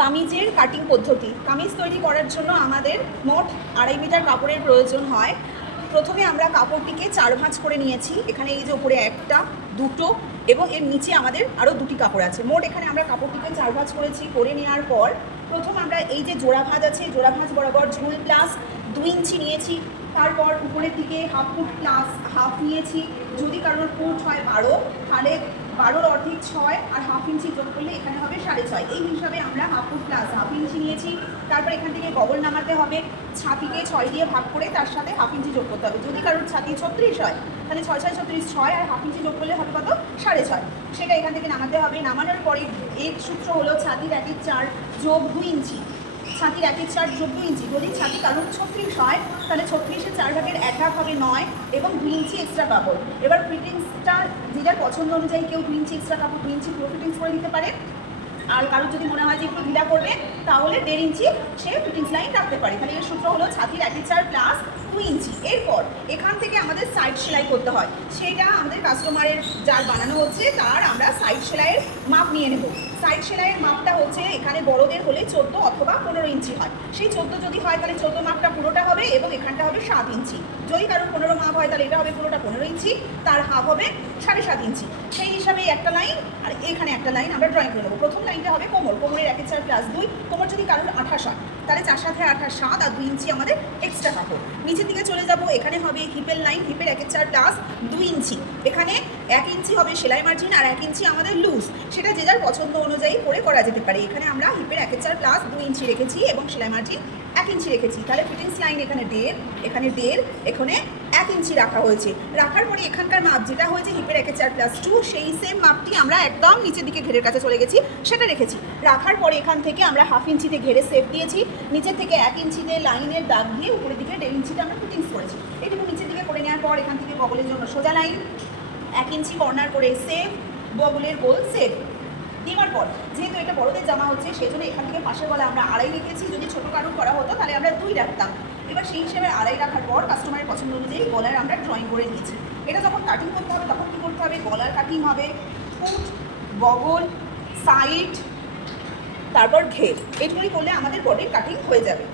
কামিজের কাটিং পদ্ধতি। কামিজ তৈরি করার জন্য আমাদের মোট 2.5 মিটার কাপড়ের প্রয়োজন হয়। প্রথমে আমরা কাপড়টিকে 4 ভাঁজ করে নিয়েছি। এখানে এই যে উপরে একটা, দুটো এবং এর নিচে আমাদের আরও 2টি কাপড় আছে। মোট এখানে আমরা কাপড়টিকে 4 ভাঁজ করেছি। করে নেওয়ার পর প্রথম আমরা এই যে জোড়া ভাঁজ আছে, জোড়া ভাঁজ বরাবর ঝুল প্লাস 2 ইঞ্চি নিয়েছি। তারপর উপরের দিকে হাফ ফুট প্লাস হাফ নিয়েছি। যদি কারোর ফুট হয় 12, তাহলে 12-র অর্ধেক 6 আর হাফ ইঞ্চি যোগ করলে এখানে হবে 6.5। এই হিসাবে আমরা half foot plus half inch নিয়েছি। তারপর এখান থেকে গগল নামাতে হবে। ছাতিকে 6 দিয়ে ভাগ করে তার সাথে হাফ ইঞ্চি যোগ করতে হবে। যদি কারোর ছাতি 36 হয়, তাহলে 6 6 36, 6 আর হাফ ইঞ্চি যোগ করলে হবে কত? 6.5। সেটা এখান থেকে নামাতে হবে। নামানোর পরে এর সূত্র হলো ছাতির 1/4 যোগ 2 ইঞ্চি। ছাতির 1/4 যোগ 2 ইঞ্চি। যদি ছাতি কারোর 36 হয়, তাহলে 36-এর 4 ভাগের 1 ভাগ হবে 9 এবং 2 ইঞ্চি এক্সট্রা কাপড়। এবার ফিটিংসটা যে যার পছন্দ অনুযায়ী কেউ 2 ইঞ্চি এক্সট্রা কাপড় 2 ইঞ্চি পুরো ফিটিংস করে দিতে পারে। আর কারোর যদি মনে হয় যে একটু ঢিলা করবে, তাহলে 1.5 ইঞ্চি সে ফিটিংস লাইন রাখতে পারে। তাহলে এর সূত্র হলো ছাতির 1/4 প্লাস 2 ইঞ্চি। এরপর এখান থেকে আমাদের সাইড সেলাই করতে হয়। সেটা আমাদের কাস্টমারের যার বানানো হচ্ছে তার আমরা সাইড সেলাইয়ের মাপ নিয়ে নেব। সাইড সেলাইয়ের মাপটা হচ্ছে এখানে বড়দের হলে 14 অথবা 15 ইঞ্চি হয়। সেই 14 যদি হয় তাহলে 14 মাপটা পুরোটা হবে এবং এখানটা হবে 7 ইঞ্চি। যদি কারোর 15 মাপ হয় তাহলে এটা হবে পুরোটা 15 ইঞ্চি, তার হাফ হবে 7.5 ইঞ্চি। সেই হিসাবে একটা লাইন আর এখানে একটা লাইন আমরা ড্রয়িং করে নেবো। প্রথম লাইনটা হবে কোমর, কোমরের 1/4 প্লাস 2। কোমর যদি কারোর 28 হয়, তাহলে 4 সাথে 28 7 আর 2 ইঞ্চি আমাদের এক্সট্রা কাপড়। নিচের দিকে চলে যাব। এখানে হবে হিপের লাইন, হিপের 1/4 প্লাস 2 ইঞ্চি। এখানে 1 ইঞ্চি হবে সেলাই মার্জিন আর 1 ইঞ্চি আমাদের লুজ। সেটা যে যার পছন্দ অনুযায়ী করে করা যেতে পারে। এখানে আমরা হিপের 1/4 প্লাস 2 ইঞ্চি রেখেছি এবং সেলাই মার্জিন 1 ইঞ্চি রেখেছি। তাহলে ফিটিংস লাইন এখানে 1.5, এখানে 1.5, এখানে 1 ইঞ্চি রাখা হয়েছে। রাখার পরে এখানকার মাপ যেটা হয়েছে হিপের 1/4 প্লাস 2, সেই সেম মাপটি আমরা একদম নিচের দিকে ঘেরের কাছে চলে গেছি, সেটা রেখেছি। রাখার পরে এখান থেকে আমরা হাফ ইঞ্চিতে ঘেরে সেপ দিয়েছি। নিচের থেকে 1 ইঞ্চিতে লাইনের দাগ দিয়ে উপরের দিকে 1.5 ইঞ্চিতে আমরা ফিটিংস করেছি। এটুকু নিচের দিকে করে নেওয়ার পর এখান থেকে বগলের জন্য সোজা লাইন, 1 ইঞ্চি কর্নার করে সেপ, বগলের গোল সেপ দেওয়ার পর যেহেতু এটা বড়দের জামা হচ্ছে, সেই জন্য এখান থেকে পাশের গলা আমরা 2.5 রেখেছি। যদি ছোটো কারণ করা হতো তাহলে আমরা 2 রাখতাম। এবার সেই হিসেবে 2.5 রাখার পর কাস্টমারের পছন্দ অনুযায়ী গলার আমরা ড্রয়িং করে নিয়েছি। এটা যখন কাটিং করতে হবে তখন কী করতে হবে? গলার কাটিং হবে ফুট, বগল, সাইড, তারপর ঘের। এগুলি করলে আমাদের বডির কাটিং হয়ে যাবে।